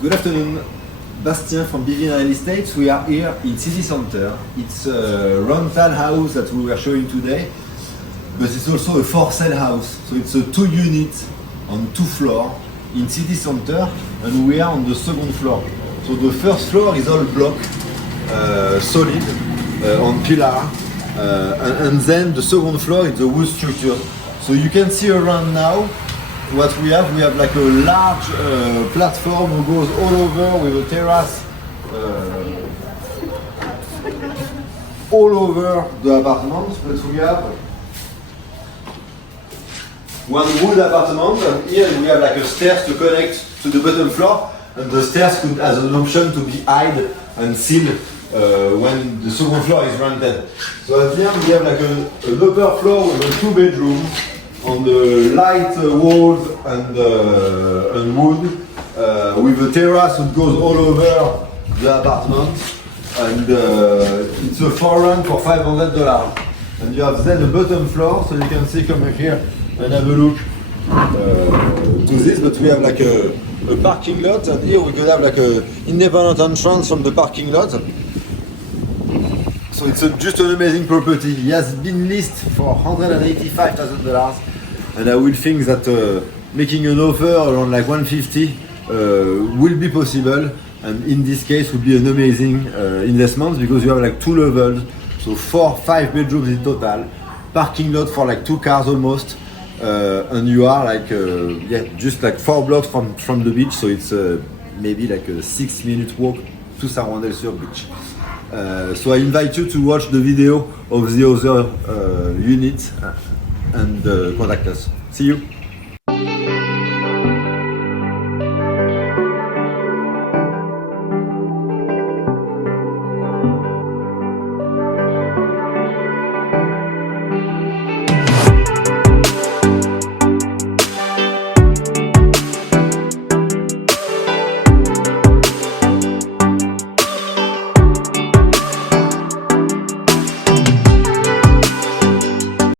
Good afternoon, Bastien from BV Real Estate. We are here in city center. It's a rental house that we were showing today, but it's also a for sale house. So it's a 2 unit on 2 floors in city center, and we are on the second floor. So the first floor is all block, solid, on pillar, and then the second floor is the wood structure. So you can see around now what we have like a large platform who goes all over with a terrace all over the apartment, but we have one wood apartment, and here we have like a stairs to connect to the bottom floor, and the stairs could has an option to be hide and sealed when the second floor is rented. So at the end we have like an upper floor with a 2 bedroom on the light walls and wood, with a terrace that goes all over the apartment, and it's a for rent for $500. And you have then the bottom floor, so you can see, come here and have a look to this. But we have like a parking lot, and here we could have like a independent entrance from the parking lot. So it's just an amazing property. It has been listed for $185,000, and I will think that making an offer around like 150 will be possible, and in this case would be an amazing investment, because you have like 2 levels, so 4-5 bedrooms in total, parking lot for like 2 cars almost, and you are like just like 4 blocks from the beach, so it's maybe like a 6-minute walk to San Juan del Sur beach. So I invite you to watch the video of the other unit and contact us. See you.